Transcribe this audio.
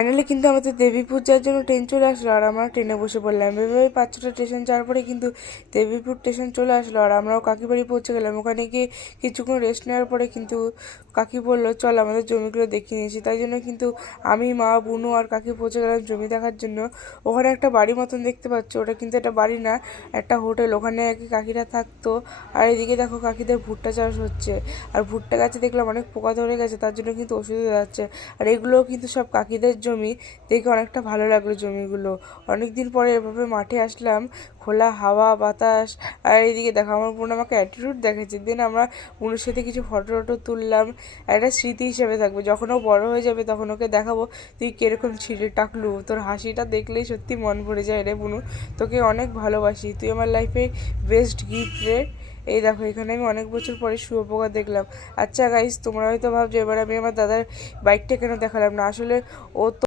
Finally কিন্তু আমাদের দেবীপুর যাওয়ার জন্য ট্রেন চলে আসলো, আর আমরা ট্রেনে বসে পড়লাম। এভাবে 5-6টা স্টেশন যাওয়ার পরে কিন্তু দেবীপুর স্টেশন চলে আসলো, আর আমরাও কাকিবাড়ি পৌঁছে গেলাম। ওখানে গিয়ে কিছুক্ষণ রেস্ট নেওয়ার পরে কিন্তু কাকি বললো চল আমাদের জমিগুলো দেখিয়ে নিয়েছি। তাই জন্য কিন্তু আমি, মা, বুনু আর কাকি পৌঁছে গেলাম জমি দেখার জন্য। ওখানে একটা বাড়ি মতন দেখতে পাচ্ছ, ওটা কিন্তু একটা বাড়ি না, একটা হোটেল। ওখানে কাকিরা থাকতো। আর এদিকে দেখো কাকিদের ভুট্টা চাষ হচ্ছে, আর ভুট্টা গাছে দেখলাম অনেক পোকা ধরে গেছে, তার জন্য কিন্তু ওষুধ দেওয়া যাচ্ছে। আর এগুলোও কিন্তু সব কাকিদের জমি। দেখে অনেকটা ভালো লাগলো জমিগুলো। অনেকদিন পরে এভাবে মাঠে আসলাম, খোলা হাওয়া বাতাস। আর এইদিকে দেখো আমার বোন আমাকে অ্যাটিটিউড দেখেছে। দিন আমরা বোনের সাথে কিছু ফটো টটো তুললাম, একটা স্মৃতি হিসেবে থাকবে। যখন ও বড় হয়ে যাবে তখন ওকে দেখাবো তুই কিরকম ছিঁড়ে টাকলু। তোর হাসিটা দেখলেই সত্যি মন ভরে যায় রে বুনু, তোকে অনেক ভালোবাসি, তুই আমার লাইফে বেস্ট গিফট রে। এই দেখো এখানে আমি অনেক বছর পরে শুয়োপোকা দেখলাম। আচ্ছা গাইস, তোমরা হয়তো ভাবছো এবার আমি আমার দাদার বাইকটা কেন দেখালাম না। আসলে ও তো